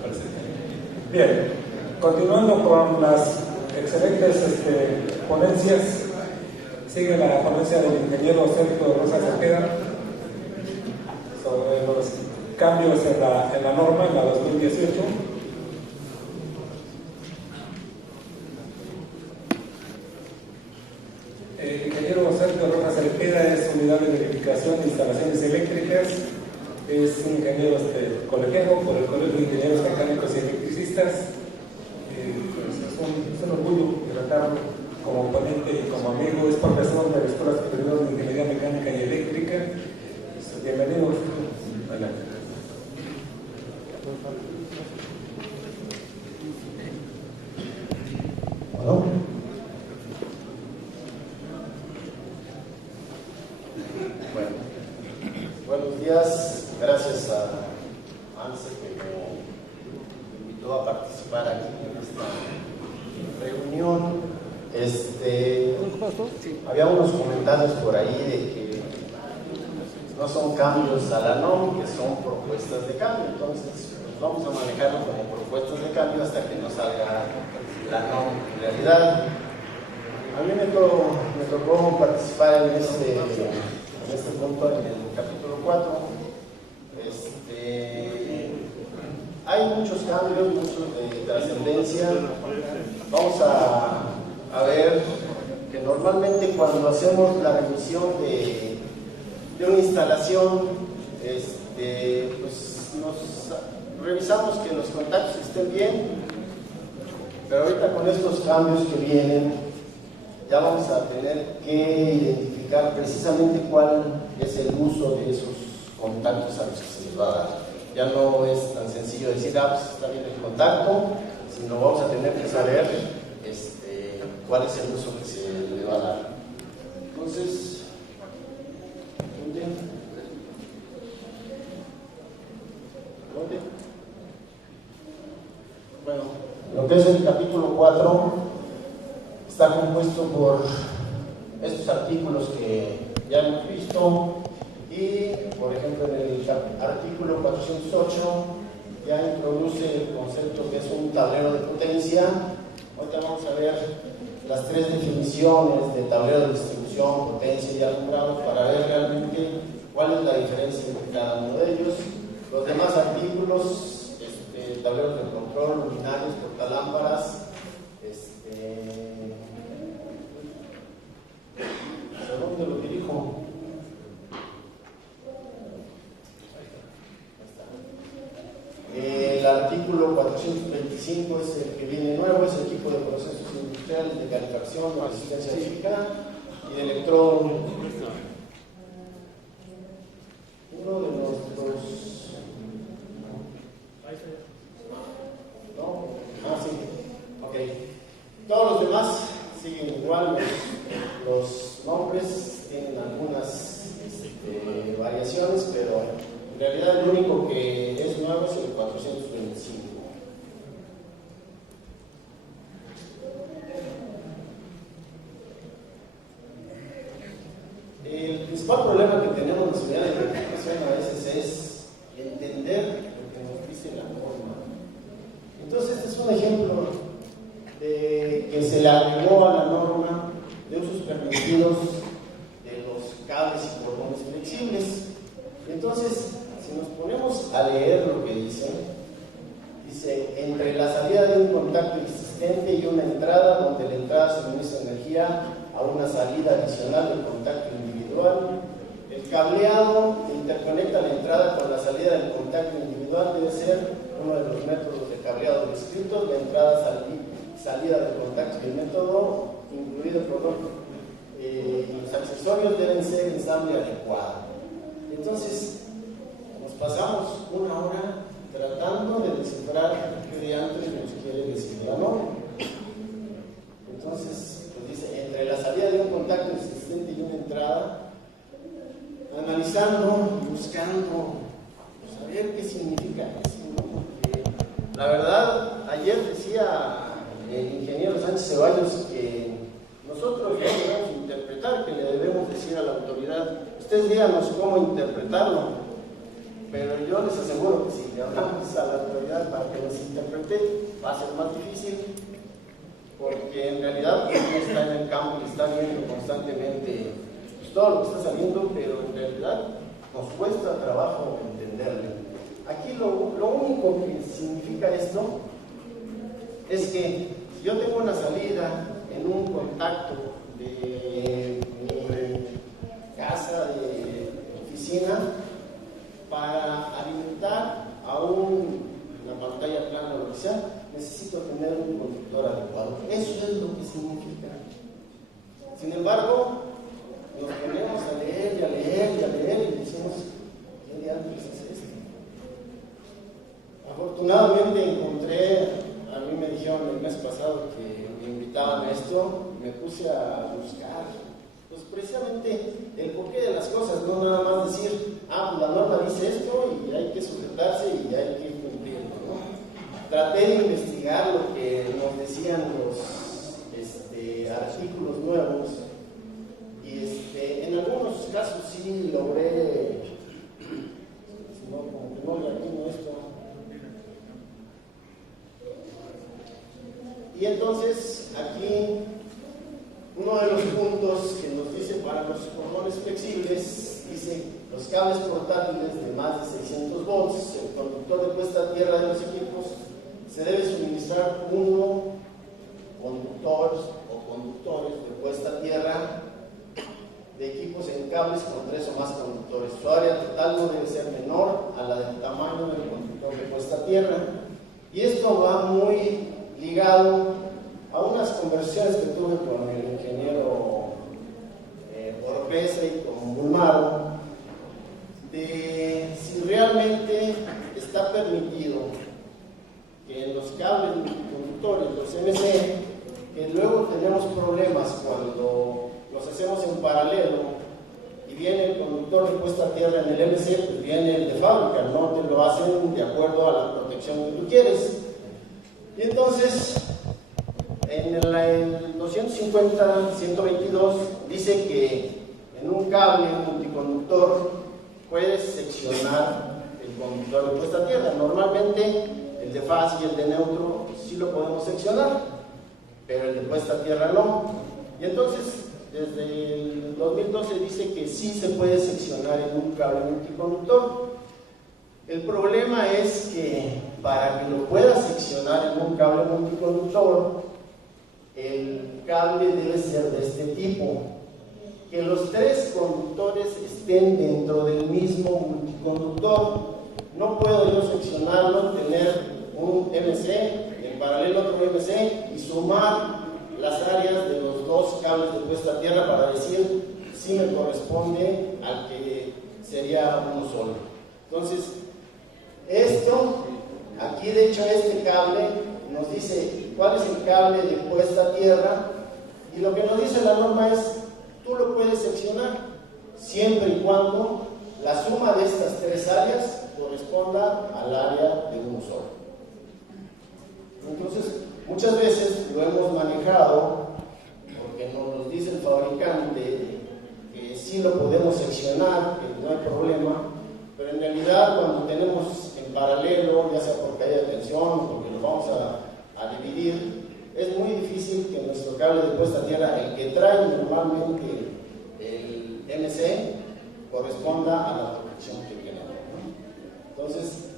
parece. Bien, continuando con las excelentes ponencias, sigue la ponencia del ingeniero Sergio Rosa Cepeda sobre los cambios en la norma, en la 2018. El ingeniero Sergio Rosa Cepeda es unidad de verificación de instalaciones eléctricas, es un ingeniero colegiado por el Colegio de Ingenieros Mecánicos y Electricistas. Pues es un orgullo tratarlo como ponente y como amigo. Es profesor de la Escuela Superior de Ingeniería Mecánica y Eléctrica. Bienvenido. Adelante. Bueno, buenos días. Gracias a Anse que me invitó a participar aquí en esta reunión. Había unos comentarios por ahí de que no son cambios a la NOM, que son propuestas de cambio. Entonces, vamos a manejarlo como propuestas de cambio hasta que nos salga la NOM en realidad. A mí me tocó participar en este punto, en el capítulo 4. Hay muchos cambios, muchos de trascendencia. Vamos a ver que normalmente cuando hacemos la revisión de una instalación, pues nos revisamos que los contactos estén bien, pero ahorita con estos cambios que vienen, ya vamos a tener que identificar precisamente cuál es el uso de esos contactos a los que se les va a dar. Ya no es tan sencillo decir, pues está bien el contacto, sino vamos a tener que saber cuál es el uso que se le va a dar. Entonces, ¿dónde? Bueno, lo que es el capítulo 4 está compuesto por estos artículos que ya hemos visto y, por ejemplo, en el artículo 408 ya introduce el concepto que es un tablero de potencia. Ahorita vamos a ver las tres definiciones de tablero de distribución, potencia y alumbrado para ver realmente cuál es la diferencia entre cada uno de ellos. Los demás artículos, tableros de control, luminarias, portalámparas, ¿hacia dónde lo dirijo? El artículo 425 es el que viene nuevo, es el equipo de procesos industriales de calefacción, de resistencia física y de electrón. Uno de nuestros... ¿No? Sí. Ok. Todos los demás siguen igual, los nombres tienen algunas variaciones, pero en realidad el único que es nuevo es el 425. El principal problema que tenemos en la unidad de verificación a veces es entender lo que nos dice la norma. Entonces, este es un ejemplo de que se le agregó a la norma de usos permitidos de los cables y cordones flexibles. Entonces, si nos ponemos a leer lo que dice, entre la salida de un contacto existente y una entrada, donde la entrada suministra energía a una salida adicional del contacto individual, el cableado que interconecta la entrada con la salida del contacto individual debe ser uno de los métodos de cableado descritos, la entrada salida del contacto y el método incluido los accesorios deben ser ensamble adecuado. Entonces, nos pasamos una hora tratando de descifrar qué de antes nos quiere decir la norma. Entonces, pues dice, entre la salida de un contacto existente y una entrada, analizando y buscando saber qué significa eso, ¿no? Porque la verdad, ayer decía el ingeniero Sánchez Ceballos que nosotros debemos interpretar, que le debemos decir a la autoridad, ustedes díganos cómo interpretarlo. pero yo les aseguro que si le hablamos a la autoridad para que nos interprete, va a ser más difícil, porque en realidad uno está en el campo y está viendo constantemente pues, todo lo que está saliendo, pero en realidad nos cuesta trabajo entenderlo. Aquí lo único que significa esto es que si yo tengo una salida en un contacto de mi casa, de oficina, para alimentar a una pantalla plana o lo que sea, necesito tener un conductor adecuado. Eso es lo que significa. Sin embargo, nos ponemos a leer y a leer y a leer y decimos, ¿qué diablos es esto? Afortunadamente encontré, a mí me dijeron el mes pasado que me invitaban a esto, me puse a buscar, pues precisamente el porqué de las cosas, no nada más decir, pues la norma dice esto y hay que sujetarse y hay que cumplirlo, ¿no? Traté de investigar lo que nos decían los artículos nuevos y en algunos casos sí logré, si no, como que no le atino esto. Y entonces aquí uno de los puntos que nos dice para los cordones flexibles, dice los cables portátiles de más de 600 volts, el conductor de puesta a tierra de los equipos, se debe suministrar uno conductores o conductores de puesta a tierra de equipos en cables con 3 o más conductores. Su área total no debe ser menor a la del tamaño del conductor de puesta a tierra. Y esto va muy ligado a unas conversaciones que tuve con el ingeniero Oropesa y con Bulmaro, de si realmente está permitido que en los cables conductores, los MC, que luego tenemos problemas cuando los hacemos en paralelo y viene el conductor de puesta a tierra en el MC, pues viene el de fábrica, no te lo hacen de acuerdo a la protección que tú quieres. Y entonces, en el 250-122 dice que en un cable multiconductor puedes seccionar el conductor de puesta a tierra. Normalmente el de fase y el de neutro sí lo podemos seccionar, pero el de puesta a tierra no. Y entonces, desde el 2012 dice que sí se puede seccionar en un cable multiconductor. El problema es que para que lo puedas seccionar en un cable multiconductor, el cable debe ser de este tipo, que los 3 conductores estén dentro del mismo multiconductor. No puedo yo seccionarlo, tener un MC, en paralelo otro MC y sumar las áreas de los 2 cables de puesta a tierra para decir si me corresponde al que sería uno solo. Entonces, esto, aquí de hecho este cable nos dice cuál es el cable de puesta a tierra y lo que nos dice la norma es, tú lo puedes seccionar siempre y cuando la suma de estas 3 áreas corresponda al área de uno solo. Entonces, muchas veces lo hemos manejado porque nos dice el fabricante que sí lo podemos seccionar, que no hay problema, pero en realidad cuando tenemos en paralelo, ya sea porque haya tensión o porque lo vamos a dividir, es muy difícil que nuestro cable de puesta a tierra, el que trae normalmente el MC, corresponda a la protección que tiene. Entonces,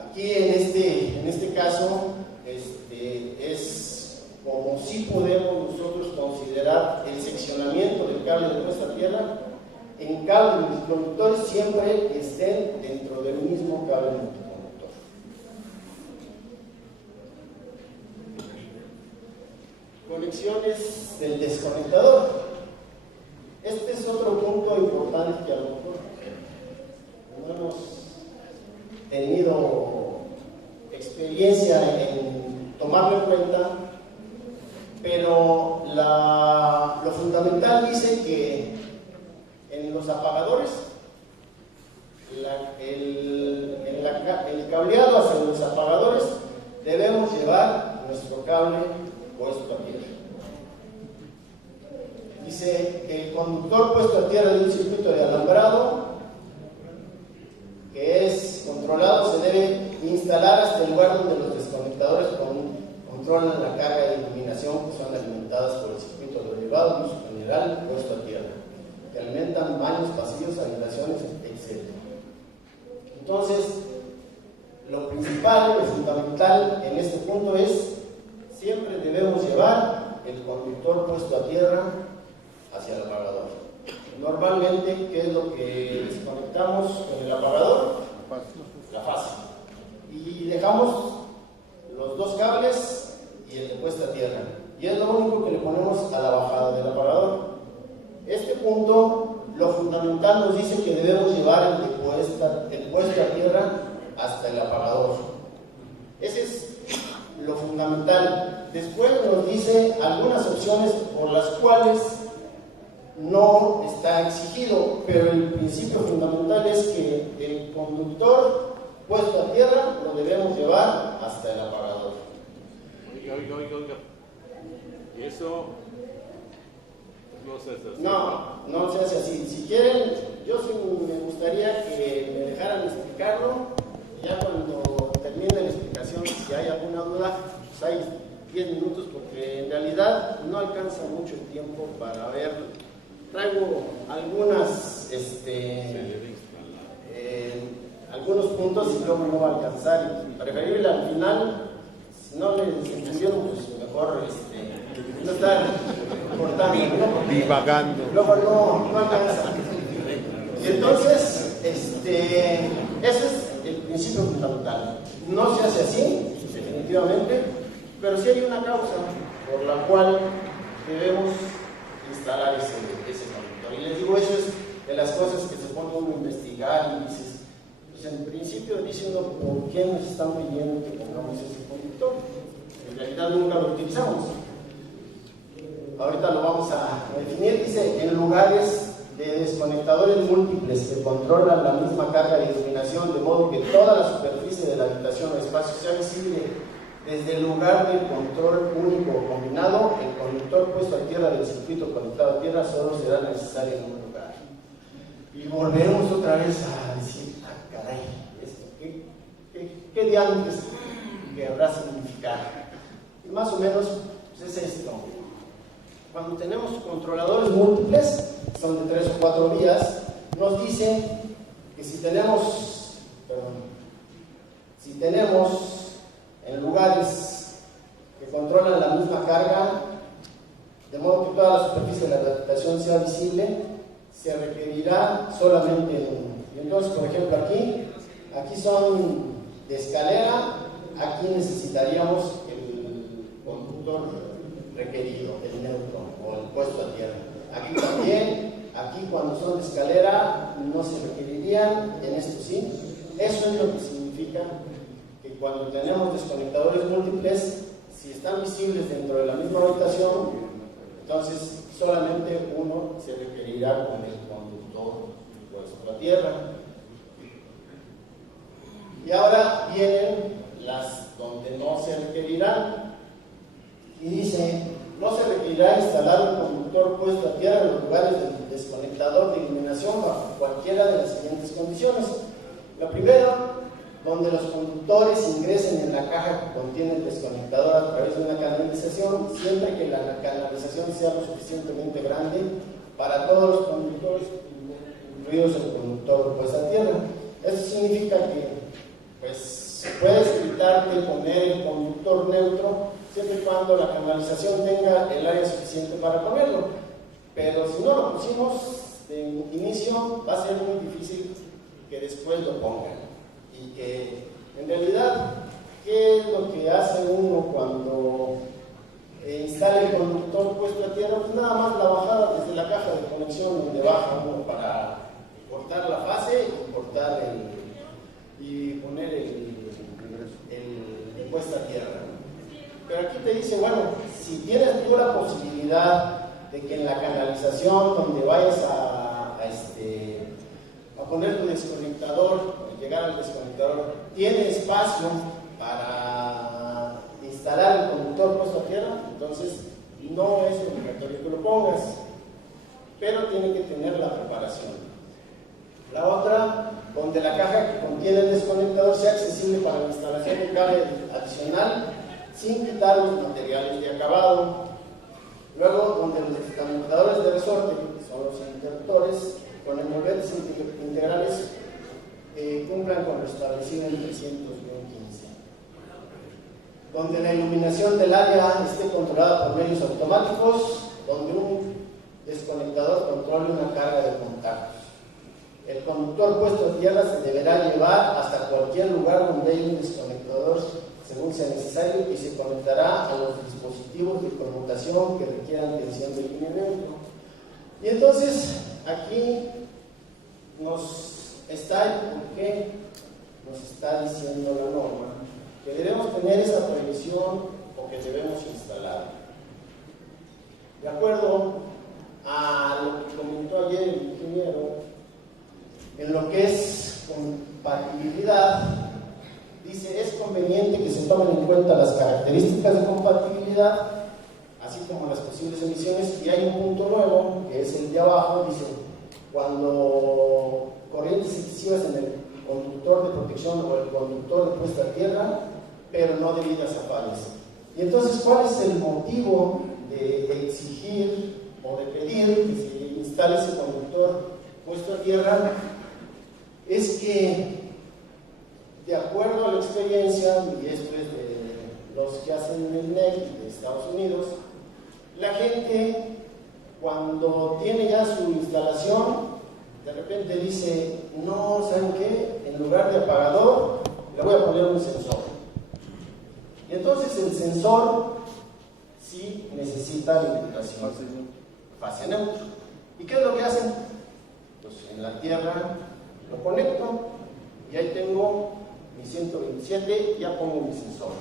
aquí en este caso, es como si podemos nosotros considerar el seccionamiento del cable de puesta a tierra en cables multiconductores siempre que estén dentro del mismo cable multiconductor. Conexiones del desconectador. Este es otro punto importante que a lo mejor no hemos tenido experiencia en tomarlo en cuenta, pero lo fundamental dice que en los apagadores el cableado hacia los apagadores debemos llevar nuestro cable puesto a tierra. Dice que el conductor puesto a tierra de un circuito de alambrado, que es controlado se debe instalar hasta el lugar donde los desconectadores controlan la carga de iluminación que son alimentadas por el circuito de elevado de uso general puesto a tierra, que alimentan baños, pasillos, habitaciones, etc. Entonces, lo principal, lo fundamental en este punto es siempre debemos llevar el conductor puesto a tierra hacia el apagador. Normalmente, ¿qué es lo que desconectamos con el apagador? La fase. Y dejamos los dos cables y el de puesta a tierra. Y es lo único que le ponemos a la bajada del apagador. Este punto, lo fundamental nos dice que debemos llevar el puesto a tierra hasta el apagador. Ese es lo fundamental. Después nos dice algunas opciones por las cuales no está exigido, pero el principio fundamental es que el conductor puesto a tierra lo debemos llevar hasta el apagador. Oiga. ¿Y eso no se hace así? No se hace así. Si quieren, yo sí me gustaría que me dejaran explicarlo. Ya cuando termine la explicación, si hay alguna duda, pues hay 10 minutos, porque en realidad no alcanza mucho el tiempo para ver. Traigo algunos puntos y luego no va a alcanzar. Y preferible al final, si no les entendieron, pues mejor no estar cortando, ¿no? Divagando. Luego no alcanza. Y entonces, ese es el principio fundamental. No se hace así, definitivamente, pero sí hay una causa por la cual debemos instalar ese conductor. Y les digo, eso es de las cosas que se pone uno a investigar y dices, pues en principio diciendo por qué nos están pidiendo que pongamos ese conductor. En realidad nunca lo utilizamos. Ahorita lo vamos a definir. Dice, en lugares de desconectadores múltiples que controlan la misma carga de iluminación, de modo que toda la superficie de la habitación o espacio sea visible desde el lugar del control único o combinado, el conductor puesto a tierra del circuito conectado a tierra solo será necesario en un lugar. Y volvemos otra vez a decir, caray, ¿qué diantres querrá significar? Y más o menos pues es esto. Cuando tenemos controladores múltiples, son de 3 o 4 vías, nos dice que si tenemos en lugares que controlan la misma carga, de modo que toda la superficie de la habitación sea visible, se requerirá solamente uno. Y entonces, por ejemplo, aquí son de escalera, aquí necesitaríamos el conductor requerido, el neutro o el puesto a tierra. Aquí también, aquí cuando son de escalera no se requerirían, en esto sí. Eso es lo que significa que cuando tenemos desconectadores múltiples, si están visibles dentro de la misma habitación, entonces solamente uno se requerirá con el conductor puesto a tierra. Y ahora vienen las donde no se requerirán. Y dice, no se requerirá instalar un conductor puesto a tierra en los lugares del desconectador de iluminación bajo cualquiera de las siguientes condiciones. La primera, donde los conductores ingresen en la caja que contiene el desconectador a través de una canalización, siempre que la canalización sea lo suficientemente grande para todos los conductores, incluidos el conductor puesto a tierra. Eso significa que puedes evitarte poner el conductor neutro siempre y cuando la canalización tenga el área suficiente para ponerlo. Pero si no lo pusimos de inicio, va a ser muy difícil que después lo pongan. Y que en realidad, ¿qué es lo que hace uno cuando instala el conductor puesto a tierra? Pues nada más la bajada desde la caja de conexión donde baja uno para cortar la fase y poner el puesta a tierra. Pero aquí te dice, bueno, si tienes tú la posibilidad de que en la canalización donde vayas a poner tu desconectador, llegar al desconectador, tiene espacio para instalar el conductor puesto a tierra, entonces no es obligatorio que lo pongas, pero tiene que tener la preparación. La otra donde la caja que contiene el desconectador sea accesible para la instalación de cable adicional sin quitar los materiales de acabado. Luego, donde los desconectadores de resorte, que son los interruptores, con envolventes integrales, cumplan con lo establecido en 300-15. Donde la iluminación del área esté controlada por medios automáticos, donde un desconectador controle una carga de contactos. El conductor puesto a tierra se deberá llevar hasta cualquier lugar donde haya un desconectador según sea necesario y se conectará a los dispositivos de conmutación que requieran tensión de línea neutro. Y entonces aquí nos está el por qué nos está diciendo la norma que debemos tener esa previsión o que debemos instalar. De acuerdo a lo que comentó ayer el ingeniero, en lo que es compatibilidad, dice, es conveniente que se tomen en cuenta las características de compatibilidad, así como las posibles emisiones, y hay un punto nuevo, que es el de abajo, dice, cuando corrientes excesivas en el conductor de protección o el conductor de puesta a tierra, pero no debidas a fallas. Y entonces, ¿cuál es el motivo de exigir o de pedir que se instale ese conductor puesto a tierra? Es que, de acuerdo a la experiencia, y esto es de los que hacen el NEC de Estados Unidos, la gente, cuando tiene ya su instalación, de repente dice, no, ¿saben qué? En lugar de apagador, le voy a poner un sensor. Y entonces el sensor sí necesita alimentación, fase neutro. ¿Y qué es lo que hacen? Pues en la tierra lo conecto y ahí tengo mi 127, ya pongo mi sensor.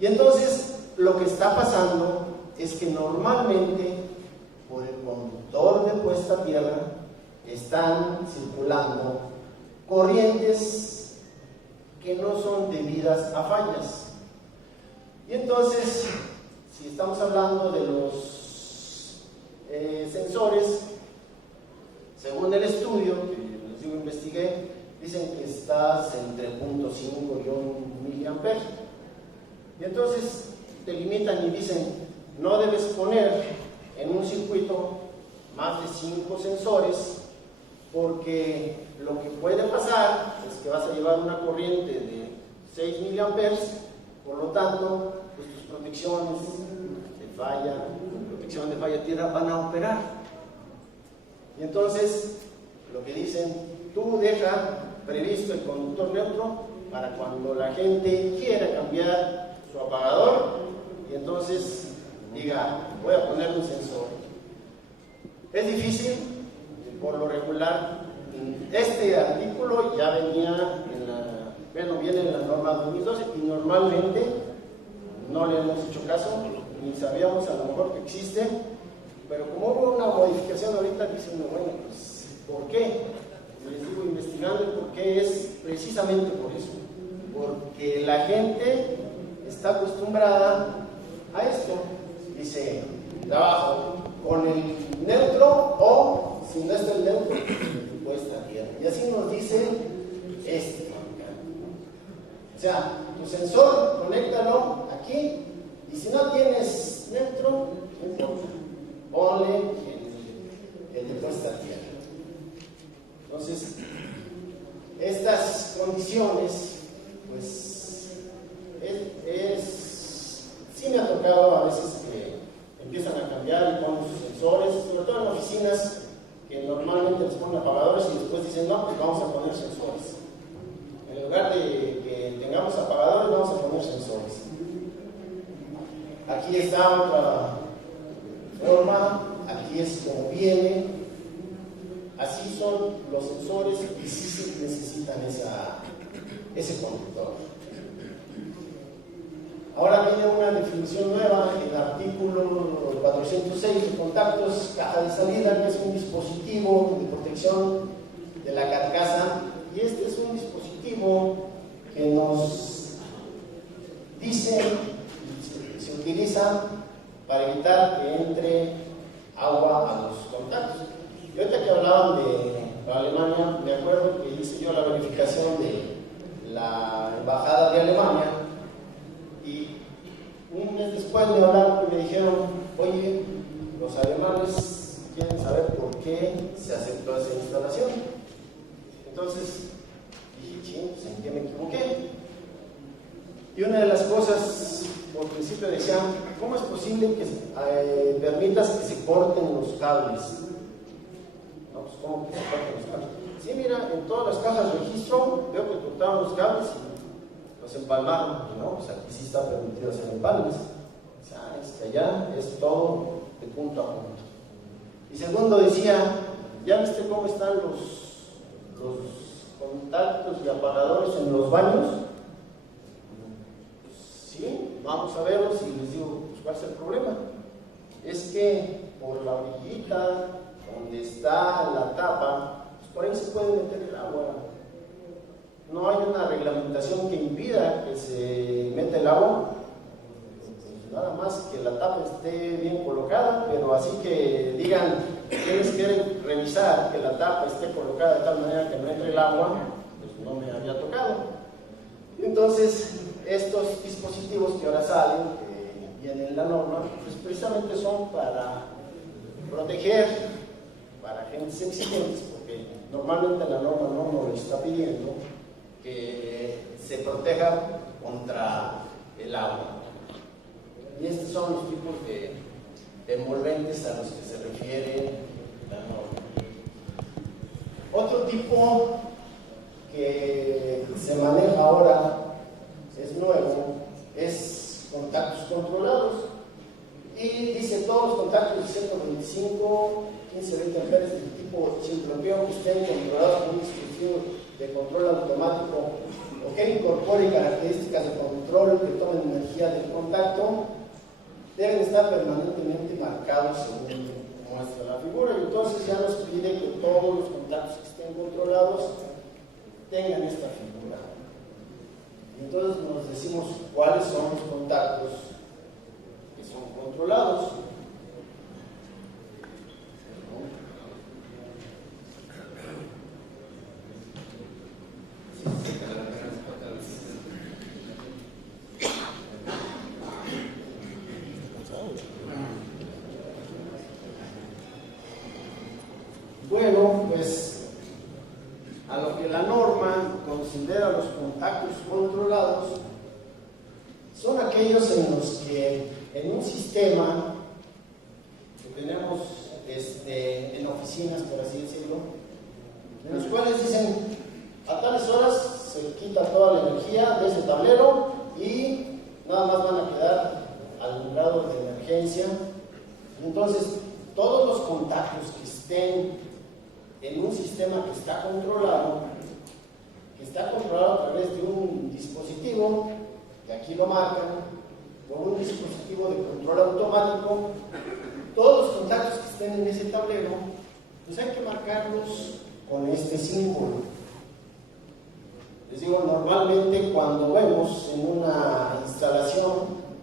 Y entonces lo que está pasando es que normalmente por el conductor de puesta a tierra están circulando corrientes que no son debidas a fallas. Y entonces, si estamos hablando de los sensores, según el estudio que yo investigué, dicen que estás entre 0.5 y 1 miliamperes. Y entonces te limitan y dicen, no debes poner en un circuito más de 5 sensores, porque lo que puede pasar es que vas a llevar una corriente de 6 miliamperes, por lo tanto, pues tus protecciones de falla, protección de falla tierra van a operar. Y entonces, lo que dicen, tú deja previsto el conductor neutro para cuando la gente quiera cambiar su apagador y entonces diga, voy a poner un sensor. Es difícil, por lo regular, este artículo ya venía viene en la norma 2012 y normalmente no le hemos hecho caso, ni sabíamos a lo mejor que existe, pero como hubo una modificación ahorita, dicen, bueno, pues, ¿por qué? Les digo, investigando el por qué es precisamente por eso, porque la gente está acostumbrada a esto. Dice, trabajo con el neutro o, si no está el neutro, pues está tierra. Y así nos dice este. O sea, tu sensor, conéctalo aquí, y si no tienes neutro, no importa, ponle el de puesta a tierra. Entonces, estas condiciones, pues, sí me ha tocado a veces que empiezan a cambiar y ponen sus sensores, sobre todo en oficinas que normalmente les ponen apagadores y después dicen, no, pues vamos a poner sensores. En lugar de que tengamos apagadores, vamos a poner sensores. Aquí está otra forma, aquí es como viene. Así son los sensores y sí necesitan ese conductor. Ahora viene una definición nueva, el artículo 406 de contactos, caja de salida, que es un dispositivo de protección de la carcasa. Y este es un dispositivo que nos dice, se utiliza para evitar que entre agua a los contactos. Y ahorita que hablaban de para Alemania, me acuerdo que hice yo la verificación de la embajada de Alemania y un mes después me hablaron y me dijeron, oye, los alemanes quieren saber por qué se aceptó esa instalación. Entonces dije, ching, pues, ¿en qué me equivoqué? Y una de las cosas, por principio decían, ¿cómo es posible que permitas que se corten los cables? No, pues ¿cómo que se corten los cables? Sí, mira, en todas las cajas de registro veo que cortaron los cables y los empalmaron. No, pues aquí sí está permitido hacer empalmes. Es que allá es todo de punto a punto. Y segundo decía, ¿ya viste cómo están los contactos y apagadores en los baños? Sí, vamos a verlos y les digo, pues, ¿cuál es el problema? Es que por la orillita donde está la tapa, pues por ahí se puede meter el agua. No hay una reglamentación que impida que se meta el agua. Nada más que la tapa esté bien colocada, pero así que digan, tienes que revisar que la tapa esté colocada de tal manera que no entre el agua, pues no me había tocado. Entonces, estos dispositivos que ahora salen, que vienen en la norma, pues precisamente son para proteger, para agentes exigentes, porque normalmente la norma no nos está pidiendo que se proteja contra el agua. Y estos son los tipos de envolventes a los que se refiere la norma. Otro tipo que se maneja ahora, es nuevo, es contactos controlados. Y dice todos los contactos de 125, 15, 20 amperes del tipo sincropión que estén controlados por un dispositivo de control automático o que incorpore características de control que tomen energía del contacto, deben estar permanentemente marcados según muestra la figura. Y entonces ya nos pide que todos los contactos que estén controlados tengan esta figura. Y entonces nos decimos cuáles son los contactos que son controlados. Bueno, pues a lo que la norma considera los contactos controlados son aquellos en los que en un sistema que tenemos en oficinas, por así decirlo, en los cuales dicen a tales horas se quita toda la energía de ese tablero y nada más van a quedar alumbrados de emergencia. Entonces todos los contactos que estén en un sistema que está controlado a través de un dispositivo, que aquí lo marcan, por un dispositivo de control automático, todos los contactos que estén en ese tablero, pues hay que marcarlos con este símbolo. Les digo, normalmente cuando vemos en una instalación,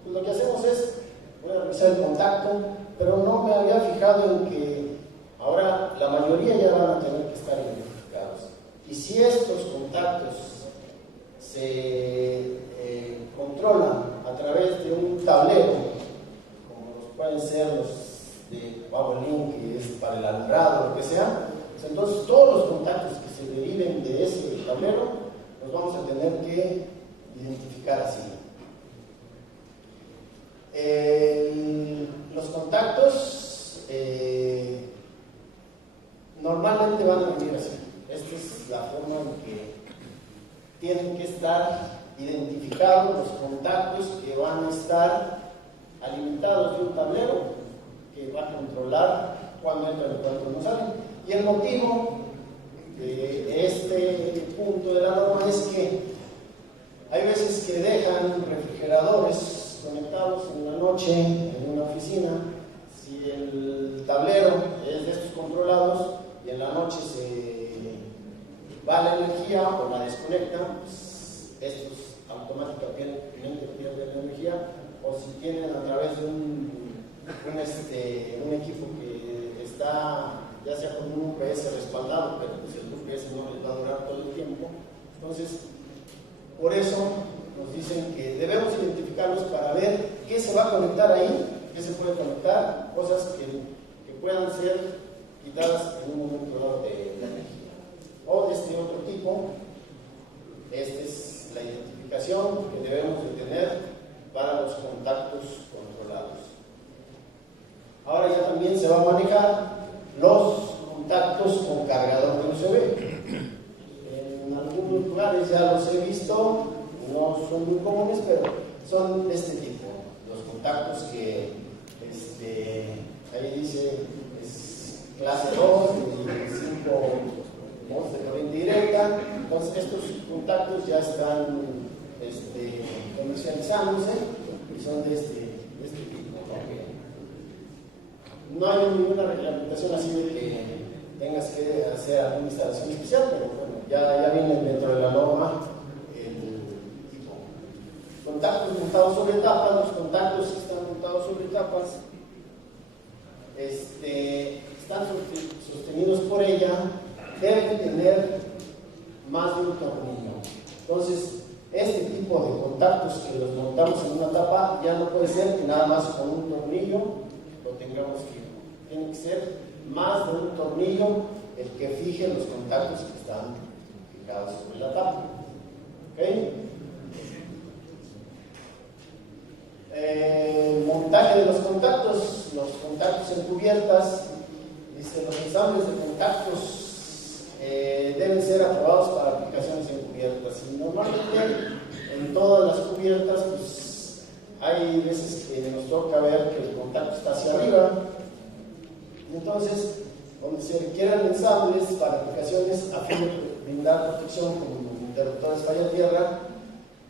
pues lo que hacemos es, voy a revisar el contacto, pero no me había fijado en que ahora la mayoría ya van a tener que estar identificados. Y si estos contactos se controlan a través de un tablero, como pueden ser los de PowerLink, que es para el alumbrado, lo que sea, pues entonces todos los contactos que se deriven de ese tablero los vamos a tener que identificar así. Los contactos normalmente van a venir así. Esta es la forma en que tienen que estar identificados los contactos que van a estar alimentados de un tablero que va a controlar cuándo entran y cuándo no salen. Y el motivo de este punto de la norma es que hay veces que dejan refrigeradores conectados en la noche en una oficina. Si el tablero es de estos controlados y en la noche se va la energía o la desconectan, pues estos automáticamente pierden energía, o si tienen a través de un equipo que está ya sea con un UPS respaldado, pero pues el UPS no les va a durar todo el tiempo. Entonces, por eso nos dicen que debemos identificarlos para ver qué se va a conectar ahí, qué se puede conectar, cosas que puedan ser quitadas en un momento dado de la energía. O de este otro tipo, esta es la identificación que debemos de tener para los contactos controlados. Ahora ya también se va a manejar los contactos con cargador de USB. En algunos lugares ya los he visto, no son muy comunes, pero son de este tipo. Los contactos que ahí dice es clase 2, de 5 volts de corriente directa. Entonces estos contactos ya están comercializándose y son de este tipo. No hay ninguna reglamentación así de que tengas que hacer alguna instalación especial, pero bueno, ya viene dentro de la norma el tipo. Contactos montados sobre tapas, los contactos que están montados sobre tapas están sostenidos por ella, deben tener más de un tornillo. Entonces, este tipo de contactos que los montamos en una tapa ya no puede ser que nada más con un tornillo lo tengamos fijo. Tiene que ser más de un tornillo el que fije los contactos que están fijados sobre la tapa. ¿Okay? Montaje de los contactos en cubiertas. Dice, los ensambles de contactos deben ser aprobados para aplicaciones en cubiertas. Y normalmente en todas las cubiertas pues hay veces que nos toca ver que el contacto está hacia arriba. Entonces, donde se requieran ensambles para aplicaciones a fin de brindar protección como interruptores falla tierra,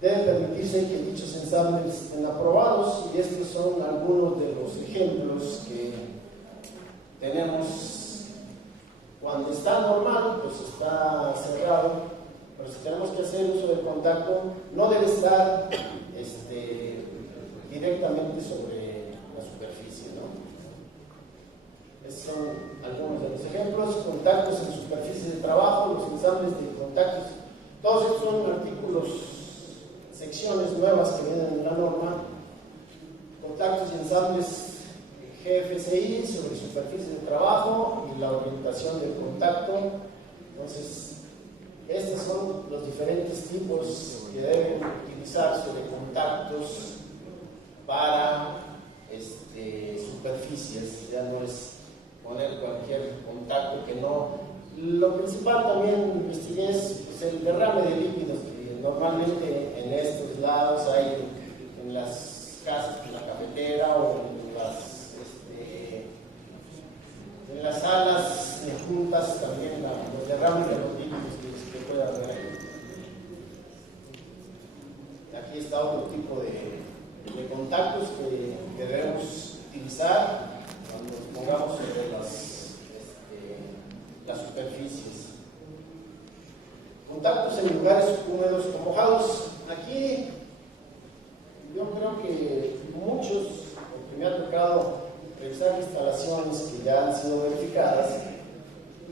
deben permitirse que dichos ensambles estén aprobados, y estos son algunos de los ejemplos que tenemos. Cuando está normal, pues está cerrado, pero si tenemos que hacer uso del contacto, no debe estar directamente sobre la superficie, ¿no? Estos son algunos de los ejemplos. Contactos en superficie de trabajo, los ensambles de contactos. Todos estos son artículos, secciones nuevas que vienen en la norma. Contactos y ensambles GFCI sobre superficie de trabajo y la orientación del contacto. Entonces, estos son los diferentes tipos que deben utilizarse de contactos para superficies. Ya no es poner cualquier contacto que no. Lo principal también investigué es el derrame de líquidos que normalmente en estos lados hay en las casas, en la cafetera o en las salas de juntas, también los derrames de los líquidos que puede haber ahí. Aquí está otro tipo de contactos que debemos utilizar cuando nos pongamos sobre las superficies. Contactos en lugares húmedos o mojados. Aquí yo creo que muchos, porque me ha tocado revisar instalaciones que ya han sido verificadas,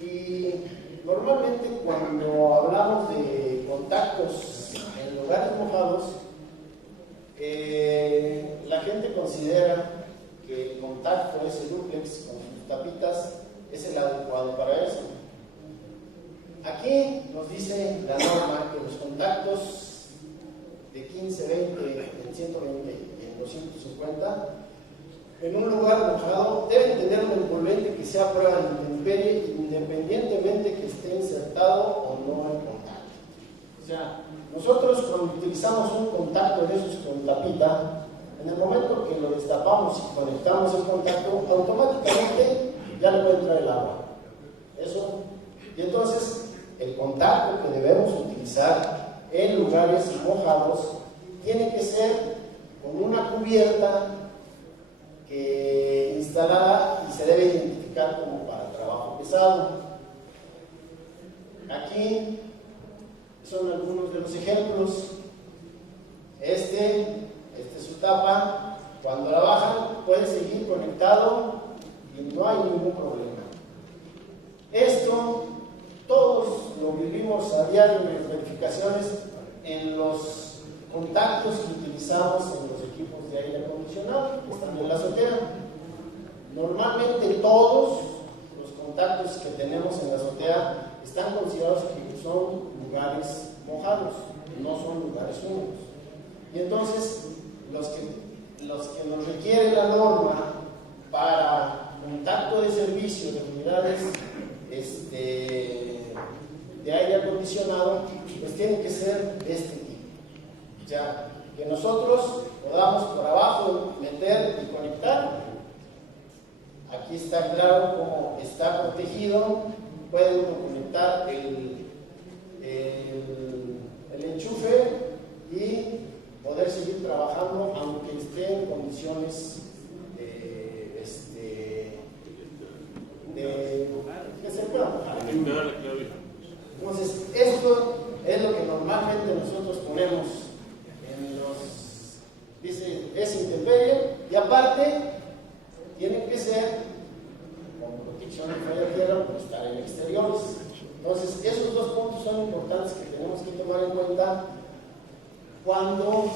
y normalmente cuando hablamos de contactos en lugares mojados, la gente considera que el contacto, ese dúplex con sus tapitas, es el adecuado para eso. Aquí nos dice la norma que los contactos de 15, 20, en 120 y en 250 en un lugar mojado deben tener un envolvente que sea a prueba de intemperie, independientemente que esté insertado o no en contacto. O sea, nosotros cuando utilizamos un contacto de esos con tapita, en el momento que lo destapamos y conectamos el contacto, automáticamente ya le puede entrar el agua. Eso. Y entonces, el contacto que debemos utilizar en lugares mojados tiene que ser con una cubierta que instalada y se debe identificar como para trabajo pesado. Aquí son algunos de los ejemplos. Este es su tapa. Cuando la bajan puede seguir conectado y no hay ningún problema. Esto todos lo vivimos a diario en las verificaciones en los contactos que utilizamos en los equipos de aire acondicionado que están en la azotea. Normalmente todos los contactos que tenemos en la azotea están considerados que son lugares mojados, no son lugares húmedos. Y entonces los que nos requiere la norma para contacto de servicio de unidades de aire acondicionado, pues tienen que ser de este tipo. O sea, que nosotros podamos por abajo meter y conectar. Aquí está claro cómo está protegido. Pueden conectar el enchufe y poder seguir trabajando aunque esté en condiciones que se puedan mojar. Entonces, esto es lo que normalmente nosotros ponemos en los, dice, es intemperie, y aparte tienen que ser con protección de falla tierra por estar en exteriores. Entonces, esos dos puntos son importantes que tenemos que tomar en cuenta cuando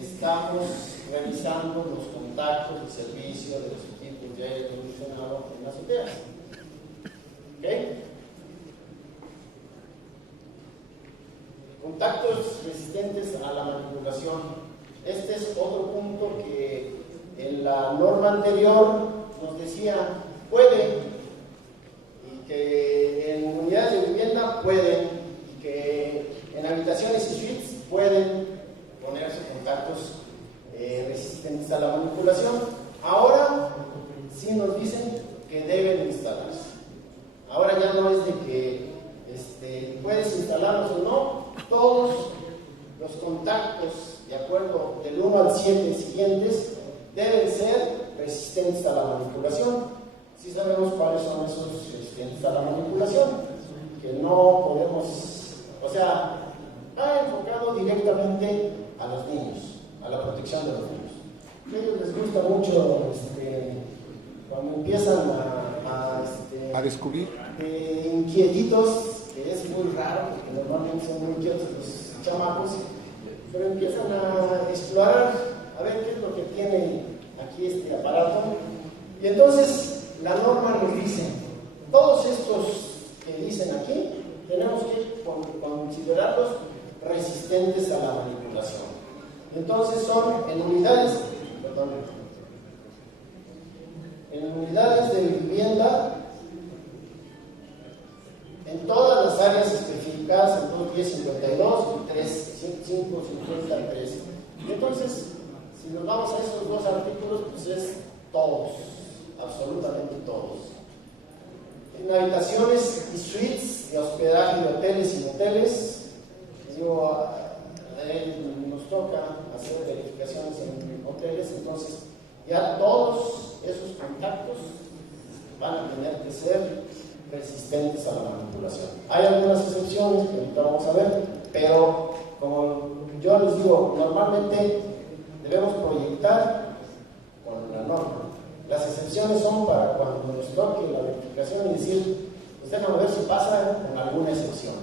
estamos realizando los contactos de servicio de los equipos de aire acondicionado en las azoteas. ¿Ok? Contactos resistentes a la manipulación. Este es otro punto que en la norma anterior nos decía puede, y que en unidades de vivienda pueden, y que en habitaciones y suites pueden ponerse contactos resistentes a la manipulación. Ahora sí nos dicen que deben instalarse. Ahora ya no es de que puedes instalarlos o no. Todos los contactos, de acuerdo del 1 al 7 siguientes, deben ser resistentes a la manipulación. Sí sabemos cuáles son esos resistentes a la manipulación, que no podemos, o sea, va enfocado directamente a los niños, a la protección de los niños. A ellos les gusta mucho cuando empiezan a descubrir inquietitos, que es muy raro porque normalmente son muy inquietos los chamacos, pero empiezan a explorar a ver qué es lo que tiene aquí este aparato. Y entonces la norma nos dice, todos estos que dicen aquí tenemos que considerarlos resistentes a la manipulación. Entonces son en unidades de vivienda, en todas las áreas especificadas en 2.10.52 y 3.5.53. Entonces, si nos vamos a esos dos artículos, pues es todos, absolutamente todos. En habitaciones y suites de hospedaje de hoteles y moteles, nos toca hacer verificaciones en hoteles, entonces ya todos esos contactos van a tener que ser resistentes a la manipulación. Hay algunas excepciones que ahorita vamos a ver, pero como yo les digo, normalmente debemos proyectar con la norma. Las excepciones son para cuando nos toque la verificación y decir, pues déjame ver si pasa con alguna excepción.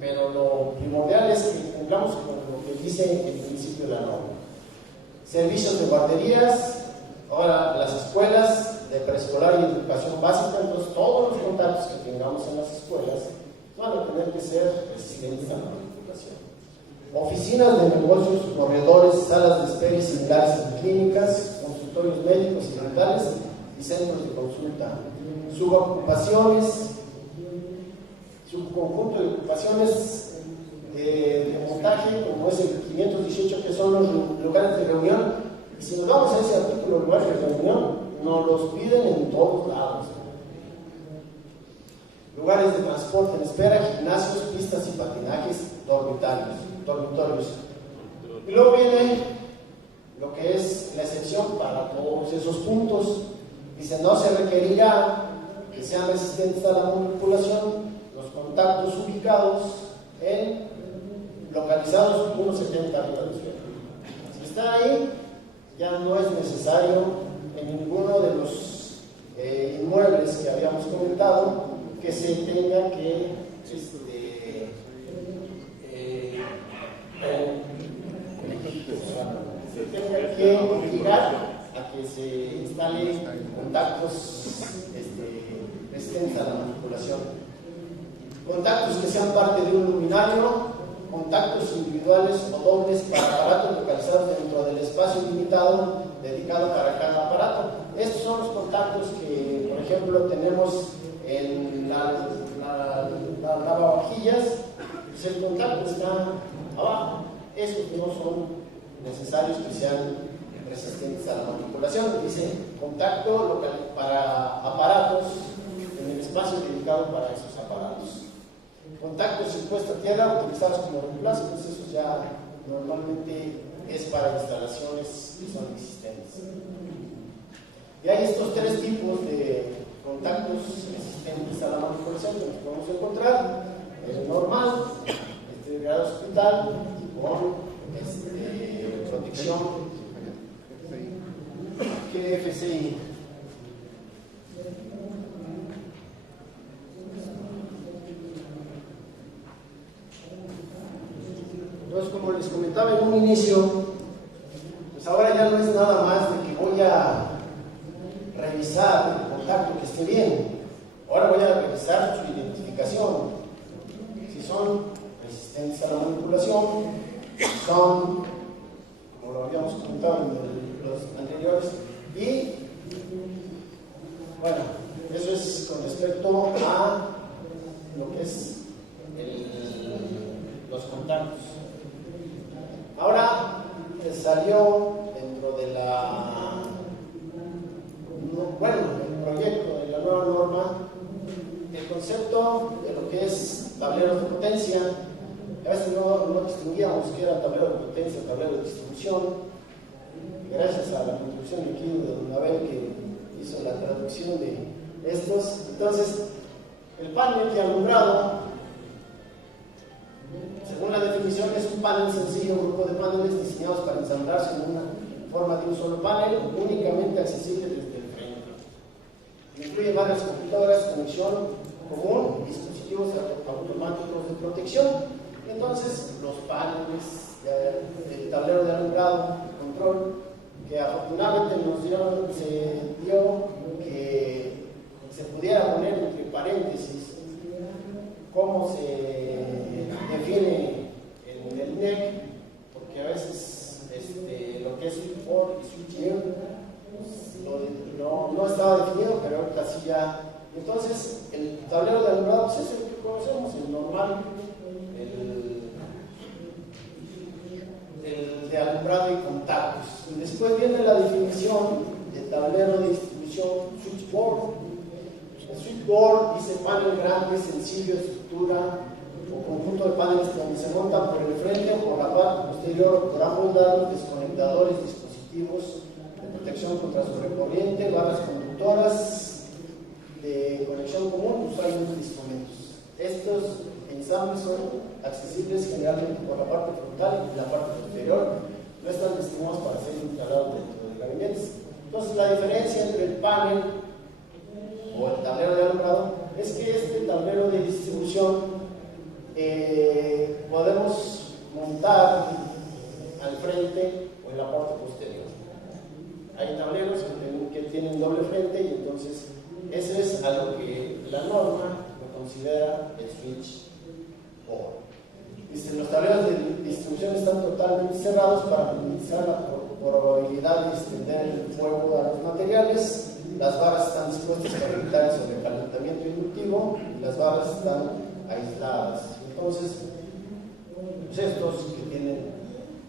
Pero lo primordial es que cumplamos con lo que dice el principio de la norma. Servicios de guarderías, ahora las escuelas de preescolar y educación básica, entonces todos los contactos que tengamos en las escuelas van a tener que ser resistentes a la manipulación. Oficinas de negocios, corredores, salas de espera y similares en clínicas, consultorios médicos y dentales y centros de consulta. Subocupaciones, subconjunto de ocupaciones de montaje, como es el 518, que son los lugares de reunión. Y si nos vamos a ese artículo, lugares de reunión, nos los piden en todos lados. Lugares de transporte en espera, gimnasios, pistas y patinajes, dormitorios. Y luego viene lo que es la excepción para todos esos puntos. Dice, no se requerirá que sean resistentes a la manipulación los contactos ubicados en localizados unos 70 metros. Si está ahí, ya no es necesario en ninguno de los inmuebles que habíamos comentado que se tenga que obligar a que se instale contactos resistentes a la manipulación. Contactos que sean parte de un luminario, contactos individuales o dobles para aparatos localizados dentro del espacio limitado dedicado para cada aparato. Estos son los contactos que, por ejemplo, tenemos en la lavavajillas, pues el contacto está abajo. Esos no son necesarios que sean resistentes a la manipulación. Dice contacto local para aparatos en el espacio dedicado para esos aparatos. Contactos en puesta a tierra utilizados como reemplazo, pues eso ya normalmente es para instalaciones que son existentes. Y hay estos tres tipos de contactos resistentes a la manipulación que nos podemos encontrar: el normal, de grado hospital, con protección GFCI. Entonces, como les comentaba en un inicio, pues ahora ya no es nada más de que voy a revisar el contacto que esté bien. Ahora voy a revisar su identificación. Si son resistentes a la manipulación, son, como lo habíamos comentado en los anteriores, y bueno, eso es con respecto a lo que es los contactos. Ahora salió dentro de el proyecto de la nueva norma el concepto de lo que es tableros de potencia. A veces no distinguíamos qué era tablero de potencia, tablero de distribución. Gracias a la contribución de aquí de don Abel, que hizo la traducción de estos. Entonces, el panel de alumbrado, según la definición, es un panel sencillo, un grupo de paneles diseñados para ensamblarse en una forma de un solo panel, únicamente accesible desde el frente. Incluye varias computadoras, conexión común, dispositivos automáticos de protección. Entonces, los paneles, el tablero de alumbrado, control, que afortunadamente se dio que se pudiera poner entre paréntesis cómo se define en el NEC, porque a veces lo que es switchboard y switchgear no estaba definido, pero ahorita sí ya. Entonces, el tablero de alumbrado pues es el que conocemos, el normal, el de alumbrado y contactos. Y después viene la definición de tablero de distribución switchboard. El switchboard dice panel grande, sencillo, estructura o conjunto de paneles donde se montan por el frente o por la parte posterior por ambos lados desconectadores, dispositivos de protección contra sobrecorriente, barras conductoras de conexión común, usualmente de instrumentos. Estos ensambles son accesibles generalmente por la parte frontal y la parte posterior, no están destinados para ser instalados dentro de gabinetes. Entonces, la diferencia entre el panel o el tablero de alumbrado es que este tablero de distribución podemos montar al frente o en la parte posterior. Hay tableros que tienen doble frente y entonces ese es a lo que la norma lo considera el switchboard. Dice, los tableros de distribución están totalmente cerrados para minimizar la probabilidad de extender el fuego a los materiales. Las barras están dispuestas para evitar el sobrecalentamiento inductivo y las barras están aisladas. Entonces, pues estos que tienen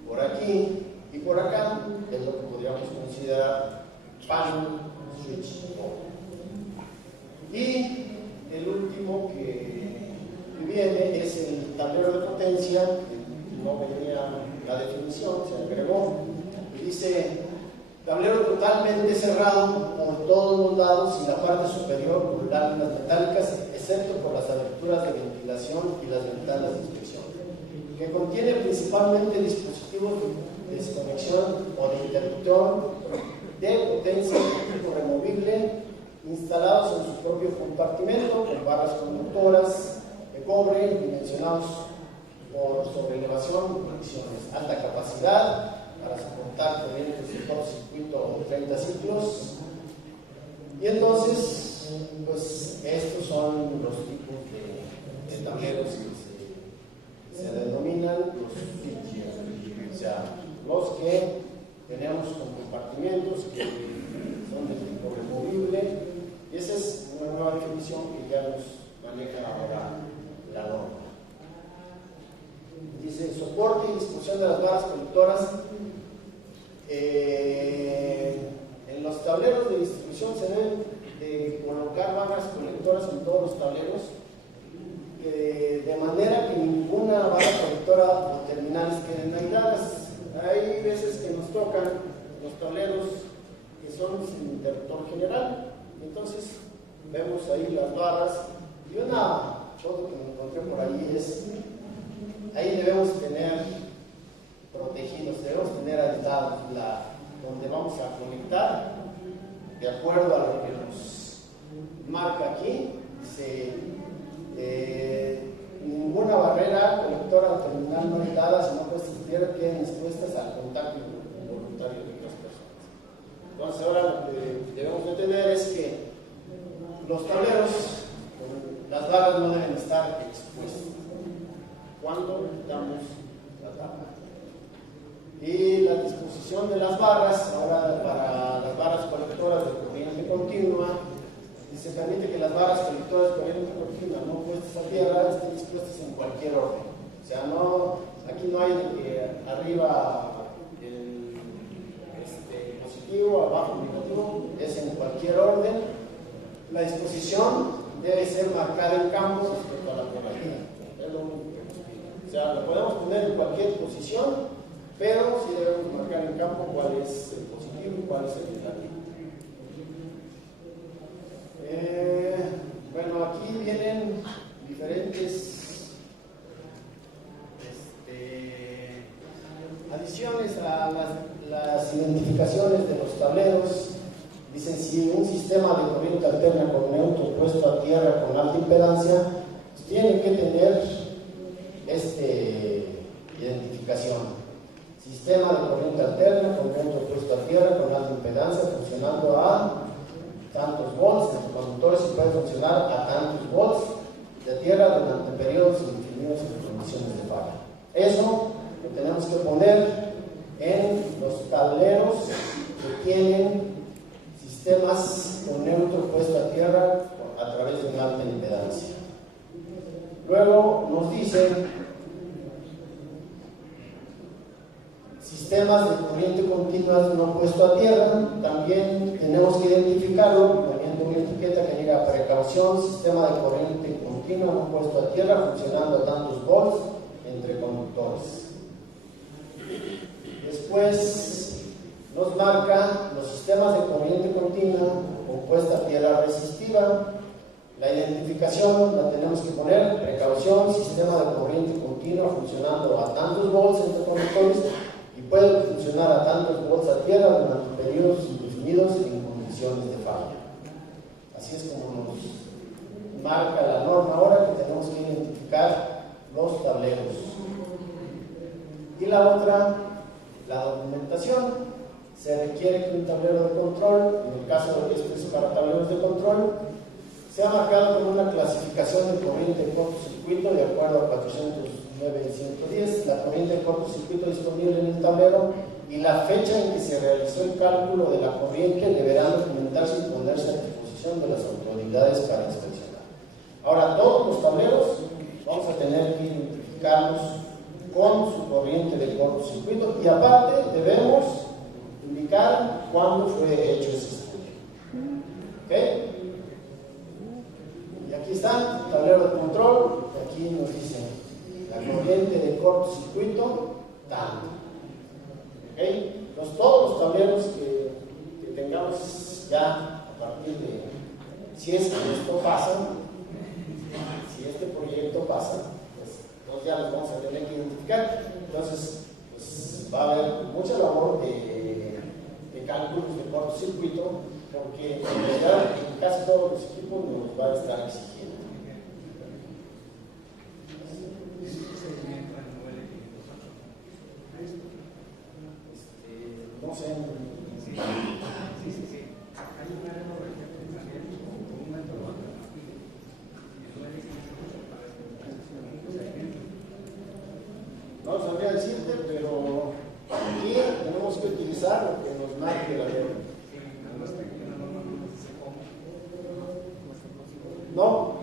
por aquí y por acá es lo que podríamos considerar panel switchboard. Y el último que viene es el tablero de potencia, que no venía la definición, se agregó, y dice tablero totalmente cerrado por todos los lados y la parte superior con láminas metálicas, excepto por las aberturas de ventilación y las ventanas de inspección, que contiene principalmente dispositivos de desconexión o de interruptor de potencia de tipo removible instalados en su propio compartimento con barras conductoras de cobre dimensionados por sobreelevación y condiciones, alta capacidad para soportar corrientes de cortocircuito o 30 ciclos. Y entonces, pues estos son los tipos de tableros que se denominan los pitch, o sea, los que tenemos con compartimentos que son de tipo removible, y esa es una nueva definición que ya nos maneja ahora la norma. Dice soporte y disposición de las barras conductoras. En los tableros de distribución se deben de colocar barras conectoras en todos los tableros, de manera que ninguna barra conectora o terminales queden aisladas. Hay veces que nos tocan los tableros que son sin interruptor general, entonces vemos ahí las barras, y una foto que me encontré por ahí es, ahí debemos tener protegidos, debemos tener aislados donde vamos a conectar, de acuerdo a lo que nos marca aquí. Dice ninguna barrera conectora o terminal no aislada, sino puestas en tierra, queden expuestas al contacto involuntario de otras personas. Entonces ahora lo que debemos de tener es que los tableros, las barras no deben estar expuestas cuando quitamos la tabla. Y la disposición de las barras, ahora para las barras conectoras de corriente continua, se permite que las barras conectoras de corriente continua no puestas a tierra estén dispuestas en cualquier orden. O sea, aquí no hay de que arriba el positivo, abajo el negativo, es en cualquier orden. La disposición debe ser marcada en campo respecto a la corriente. Es lo único que nos pide. O sea, lo podemos poner en cualquier posición, pero sí debemos marcar en campo cuál es el positivo y cuál es el negativo. Bueno, aquí vienen diferentes adiciones a las identificaciones de los tableros. Dicen, si un sistema de corriente alterna con neutro puesto a tierra con alta impedancia, pues tiene que tener identificación. Sistema de corriente alterna con neutro puesto a tierra con alta impedancia funcionando a tantos volts entre conductores y puede funcionar a tantos volts de tierra durante periodos indefinidos en condiciones de falla. Eso lo tenemos que poner en los tableros que tienen sistemas con neutro puesto a tierra a través de una alta impedancia. Luego nos dicen sistemas de corriente continua no puesto a tierra, también tenemos que identificarlo poniendo una etiqueta que diga precaución, sistema de corriente continua no puesto a tierra funcionando a tantos volts entre conductores. Después nos marca los sistemas de corriente continua compuesta a tierra resistiva. La identificación la tenemos que poner precaución, sistema de corriente continua funcionando a tantos volts entre conductores y puede funcionar a tantos volts a tierra durante periodos indefinidos en condiciones de falla. Así es como nos marca la norma ahora que tenemos que identificar los tableros. Y la otra, la documentación. Se requiere que un tablero de control, en el caso de que esto es para tableros de control, sea marcado con una clasificación de corriente de cortocircuito de acuerdo a 409 y 110, la corriente de cortocircuito disponible en el tablero y la fecha en que se realizó el cálculo de la corriente deberán documentarse y ponerse a disposición de las autoridades para inspeccionar. Ahora, todos los tableros vamos a tener que identificarlos con su corriente de cortocircuito y aparte debemos indicar cuándo fue hecho ese estudio. ¿Ok? Y aquí está el tablero de control. Aquí nos dice la corriente de cortocircuito tanto. ¿Ok? Entonces todos los tableros que tengamos ya a partir de, si es que esto pasa, si este proyecto pasa, pues ya los vamos a tener que identificar. Entonces pues, va a haber mucha labor de cálculos de cortocircuito porque en realidad en casi todos los equipos nos va a estar exigiendo. No sé. No sabría decirte, pero aquí tenemos que utilizar lo que nos marque la ley. No, o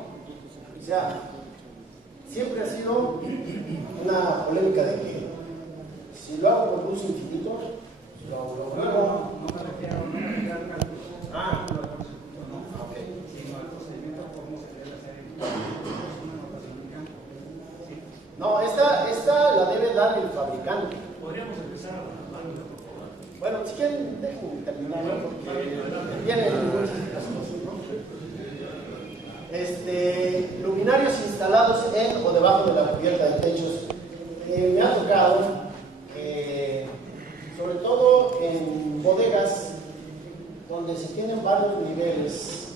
sea, siempre ha sido una polémica de que si lo hago con luz infinito, lo obligo. No, esta la debe dar el fabricante. Podríamos empezar a bueno, si quieren, déjenme terminar, ¿no? Porque vienen muchas cosas, ¿no? Luminarios instalados en o debajo de la cubierta de techos. Me ha tocado que, sobre todo en bodegas donde se tienen varios niveles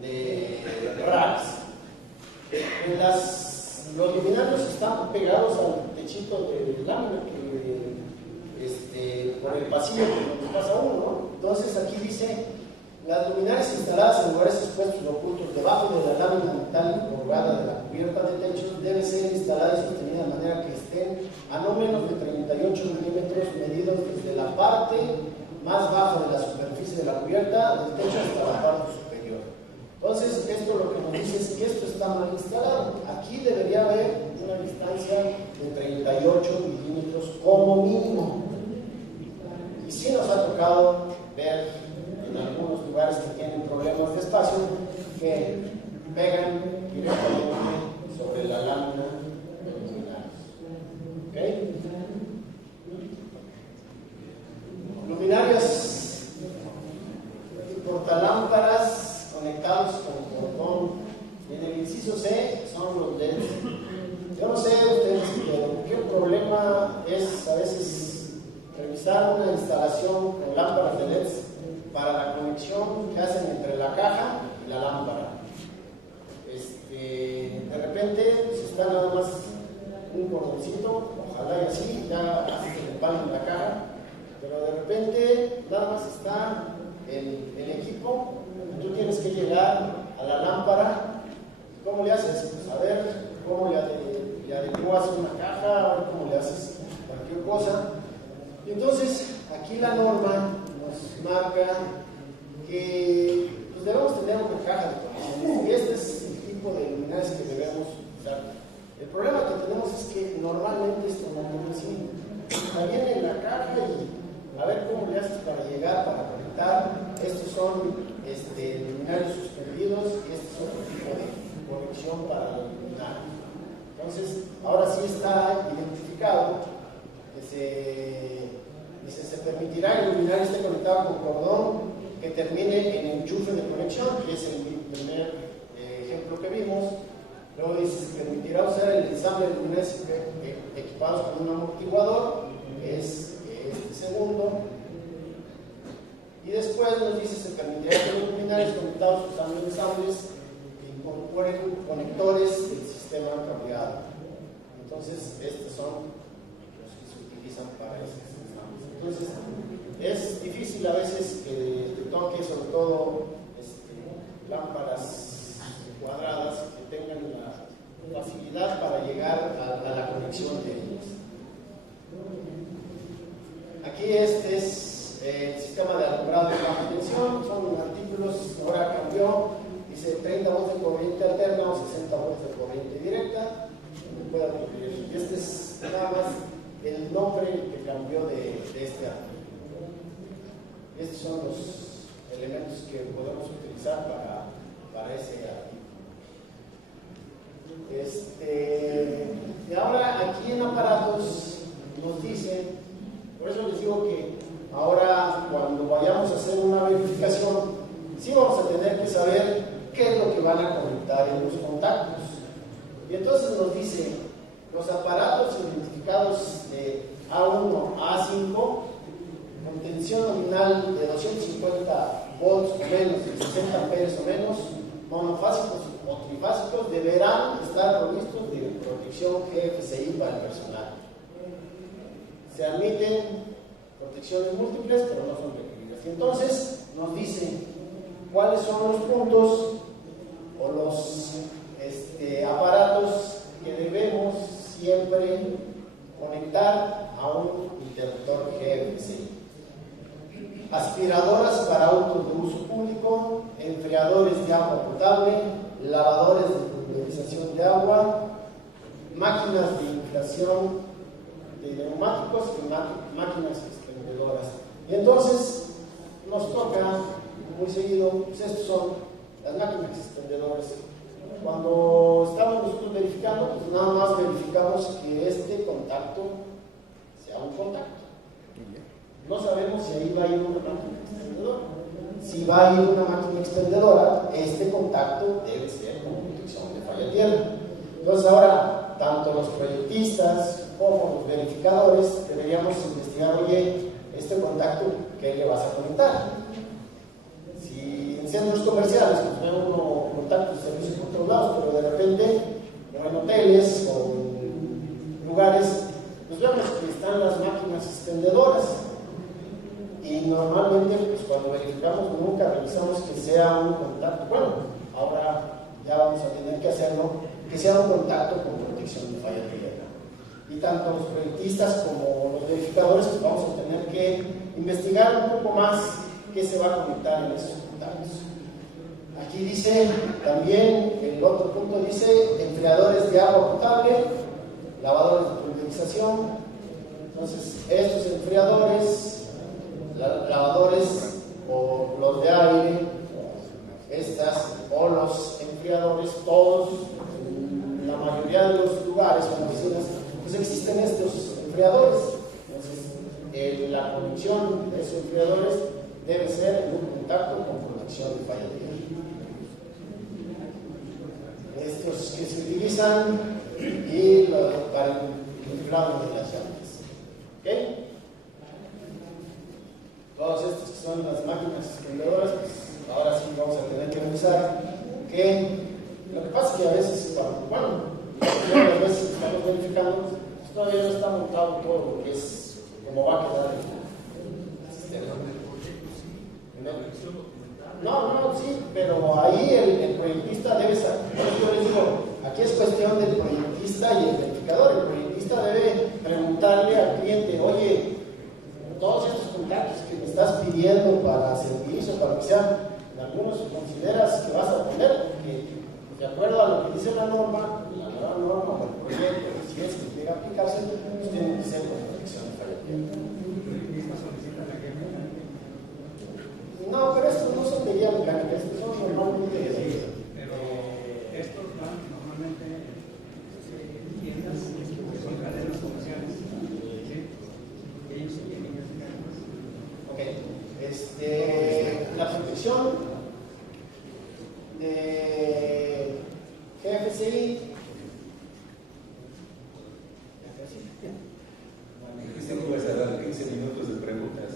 de racks, los luminarios están pegados al techito de lámina por el pasillo que pasa uno, ¿no? Entonces aquí dice: las luminarias instaladas en lugares expuestos o ocultos debajo de la lámina metálica colgada de la cubierta de techos debe ser instalada y sostenida de manera que estén a no menos de 38 milímetros medidos desde la parte más baja de la superficie de la cubierta del techo hasta la parte superior. Entonces, esto lo que nos dice es que esto está mal instalado. Aquí debería haber una distancia de 38 milímetros como mínimo. Y sí nos ha tocado ver en algunos lugares que tienen problemas de espacio que pegan directamente sobre la lámina de los luminarios. ¿Okay? Luminarias portalámparas conectados con cordón. En el inciso C son los LEDs. Yo no sé ustedes, pero qué problema es a veces revisar una instalación con lámparas de LEDs para la conexión que hacen entre la caja y la lámpara. De repente pues está nada más un cordoncito, ojalá y así, ya hace el palo en la caja, pero de repente nada más está el equipo, tú tienes que llegar a la lámpara. ¿Cómo le haces? Pues a ver cómo le adecuas una caja, a ver cómo le haces cualquier cosa. Y entonces aquí la norma nos marca que pues, debemos tener una caja de conexiones, y este es el tipo de luminarias que debemos usar. El problema que tenemos es que normalmente esto no es así. Está bien en la caja y a ver cómo le haces para llegar, para conectar. Estos son luminarios suspendidos y este es otro tipo de conexión para los luminarios. Entonces, ahora sí está identificado que se permitirá que el luminario esté conectado con cordón que termine en enchufe de conexión, que es el primer ejemplo que vimos. Luego dice: se permitirá usar el ensamble de luminarios equipados con un amortiguador, que es este segundo. Y después nos dice: se permitirá que los luminarios conectados usando ensambles incorporen conectores del sistema cableado. Entonces, estos son los que se utilizan para esos ensambles. Entonces, es difícil a veces que te toque, sobre todo lámparas cuadradas que tengan la facilidad para llegar a la conexión de ellas. Aquí este es el sistema de alumbrado de baja tensión. Son artículos, ahora cambió, dice 30 volts de corriente alterna o 60 volts de corriente directa. Y este es nada más el nombre que cambió de este artículo. Estos son los elementos que podemos utilizar para ese artículo. Y ahora aquí en aparatos nos dice, por eso les digo que ahora cuando vayamos a hacer una verificación, sí vamos a tener que saber qué es lo que van a conectar en los contactos. Y entonces nos dice: los aparatos identificados de A1 a A5 con tensión nominal de 250 volts o menos, de 60 amperes o menos, monofásicos o trifásicos, deberán estar provistos de protección GFCI para el personal. Se admiten protecciones múltiples, pero no son requeridas. Y entonces nos dice cuáles son los puntos o los aparatos que debemos siempre conectar a un interruptor GFCI. Aspiradoras para autos de uso público, enfriadores de agua potable, lavadores de pulverización de agua, máquinas de inflación de neumáticos y máquinas expendedoras. Y entonces nos toca muy seguido, pues estos son las máquinas expendedoras. Cuando estamos nosotros verificando, pues nada más verificamos que este contacto sea un contacto. No sabemos si ahí va a ir una máquina expendedora. Si va a ir una máquina expendedora, este contacto debe ser con protección de falla tierra. Entonces ahora, tanto los proyectistas como los verificadores deberíamos investigar, oye, este contacto, ¿qué le vas a conectar? Si en centros comerciales pues ve uno contactos de servicios por todos lados, pero de repente en hoteles o en lugares, pues vemos que están las máquinas expendedoras. Y normalmente, pues cuando verificamos, nunca revisamos que sea un contacto. Bueno, ahora ya vamos a tener que hacerlo, que sea un contacto con protección de falla tierra. Y tanto los proyectistas como los verificadores, pues vamos a tener que investigar un poco más qué se va a conectar en esos contactos. Aquí dice también, el otro punto dice, enfriadores de agua potable, lavadores de pulverización. Entonces, estos enfriadores, lavadores o los de aire, o los enfriadores, todos, en la mayoría de los lugares o oficinas, pues existen estos enfriadores. Entonces, la conexión de esos enfriadores debe ser en un contacto con protección de falla tierra. Estos que se utilizan y para el inflado de las llantas. ¿Ok? Todos estos que son las máquinas expendedoras, pues ahora sí vamos a tener que revisar que lo que pasa es que a veces, a veces estamos verificando, pues todavía no está montado todo lo que es, como va a quedar el sistema. No, sí, pero ahí el proyectista debe saber. Yo les digo, aquí es cuestión del proyectista y el verificador. El proyectista debe preguntarle al cliente, oye, todos estos contactos que me estás pidiendo para servicio, para lo que sea, algunos consideras que vas a poner, porque de acuerdo a lo que dice la norma o el proyecto, si es que llega a aplicarse, pues tienen que ser con protección de falla tierra. No, pero estos no son de guía mecánica, estos son normalmente de guía. Pero estos van normalmente en tiendas que son cadenas comerciales. Ok, la protección de GFCI. Dijiste que ibas a dar 15 minutos de preguntas.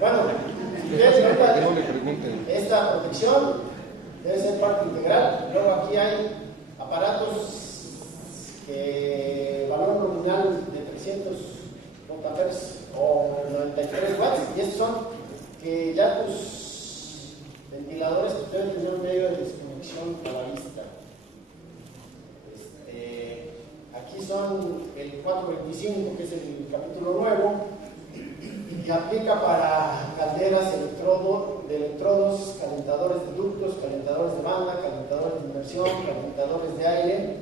Bueno, si ustedes notan, esta protección debe ser parte integral. Luego aquí hay aparatos que valor nominal de 300 voltamperes o 93 watts, y estos son que ya tus ventiladores que deben tener un medio de desconexión a la vista. Aquí son el 425, que es el capítulo nuevo, y aplica para calderas de electrodos, calentadores de ductos, calentadores de banda, calentadores de inmersión, calentadores de aire,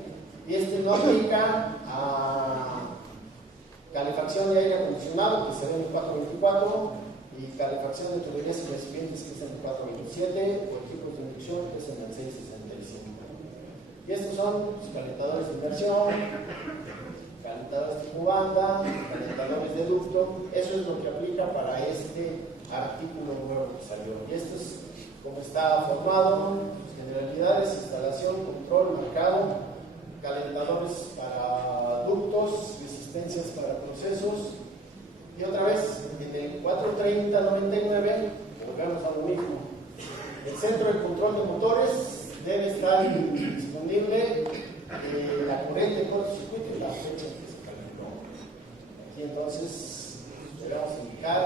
y este no aplica a calefacción de aire acondicionado, que será en el 424, y calefacción de tuberías y recipientes, que es en el 427, o equipos de inducción, que es en el 665. Y estos son los calentadores de inmersión, calentadores tipo banda, calentadores de ducto. Eso es lo que aplica para este artículo nuevo que salió. Y esto es como está formado: generalidades, instalación, control, marcado, calentadores para ductos, resistencias para procesos. Y otra vez, en el 430 3099, volvemos a lo mismo. El centro de control de motores debe estar disponible la corriente de cortocircuito y la fecha en que se calentó. Aquí entonces debemos indicar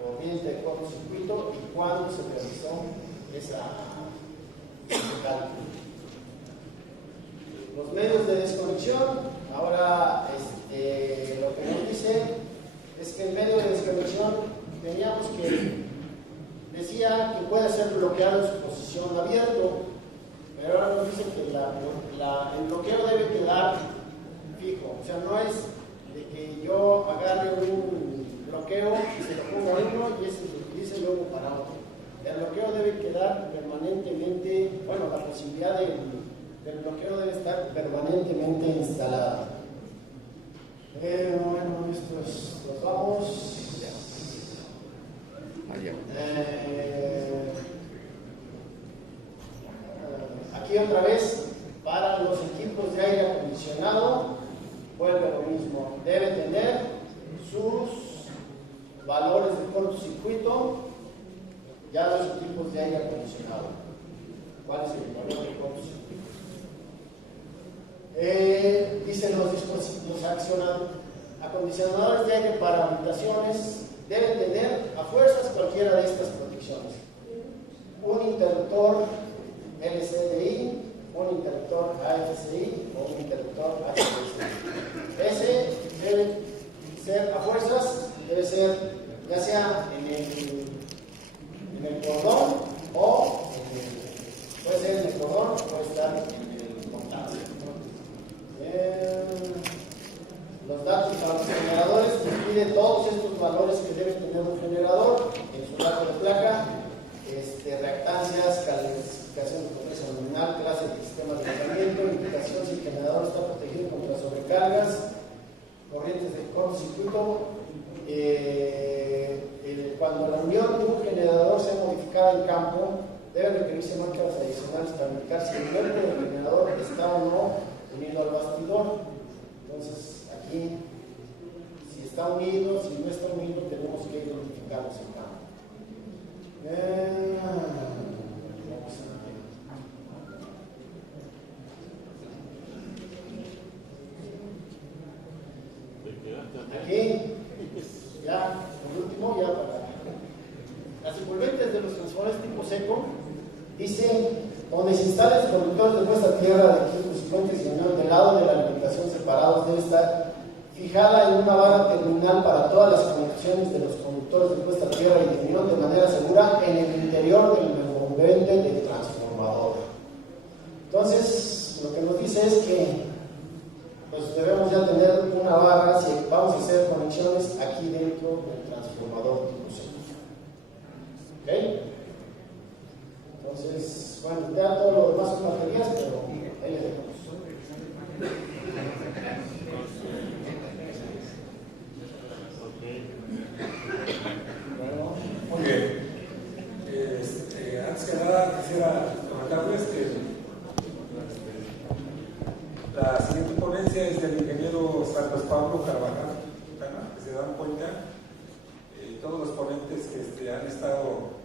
corriente de cortocircuito y cuándo se realizó ese cálculo. Los medios de desconexión, ahora lo que nos dice es que el medio de desconexión teníamos que decía que puede ser bloqueado en su posición abierto, pero ahora nos dice que el bloqueo debe quedar fijo, o sea, no es de que yo agarre un bloqueo y se lo ponga a uno y ese se utilice luego para otro. El bloqueo debe quedar permanentemente, bueno, la posibilidad del bloqueo debe estar permanentemente instalada. Bueno, los vamos. Aquí otra vez, para los equipos de aire acondicionado, vuelve lo mismo. Debe tener sus valores de cortocircuito, ya los equipos de aire acondicionado. ¿Cuál es el valor de cortocircuito? Dicen los acondicionadores de aire para habitaciones deben tener a fuerzas cualquiera de estas protecciones: un interruptor LCDI, un interruptor AFCI o un interruptor HDCI. Ese debe ser a fuerzas, debe ser ya sea en el cordón o puede ser en el cordón o puede estar en el contacto. Los datos a los generadores nos piden todos estos valores que debe tener un generador en su dato de placa, reactancias, calificación de potencia nominal, clase de sistema de tratamiento, indicación si el generador está protegido contra sobrecargas, corrientes de cortocircuito. Cuando la unión de un generador sea modificada en campo, debe requerirse marcas adicionales para indicar si el cuerpo del generador está o no unido al bastidor. Entonces, aquí, si está unido, si no está unido, tenemos que identificarlos en campo. Aquí, ya, por último, ya para las envolventes de los transformadores tipo seco, dice: donde se instalen los conductores de puesta tierra de equipos y fuentes de unión del lado de la alimentación separados, debe estar fijada en una barra terminal para todas las conexiones de los conductores de puesta tierra y de unión de manera segura en el interior del envolvente del transformador. Entonces, lo que nos dice es que pues debemos ya tener una barra si vamos a hacer conexiones aquí dentro del transformador tipo seco. ¿Ok? Entonces, bueno, ya todo lo demás son baterías, pero ahí les dejamos. Muy bien. Antes que nada quisiera comentarles que la siguiente ponencia es del ingeniero Santos Pablo Carvajal, que se dan cuenta, todos los ponentes que han estado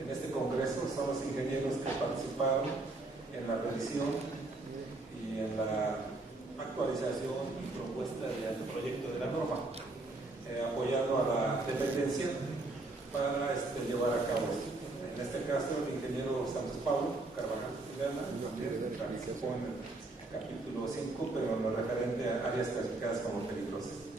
en este congreso son los ingenieros que participaron en la revisión y en la actualización y propuesta del proyecto de la norma, apoyando a la dependencia para llevar a cabo esto. En este caso, el ingeniero Santos Pablo Carvajal participó en el capítulo 5, pero en lo referente a áreas clasificadas como peligrosas.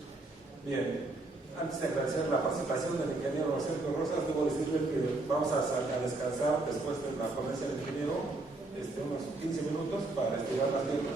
Bien. Antes de agradecer la participación del ingeniero Sergio Rosas, debo decirle que vamos a descansar después de la ponencia del ingeniero unos 15 minutos para estirar las piernas.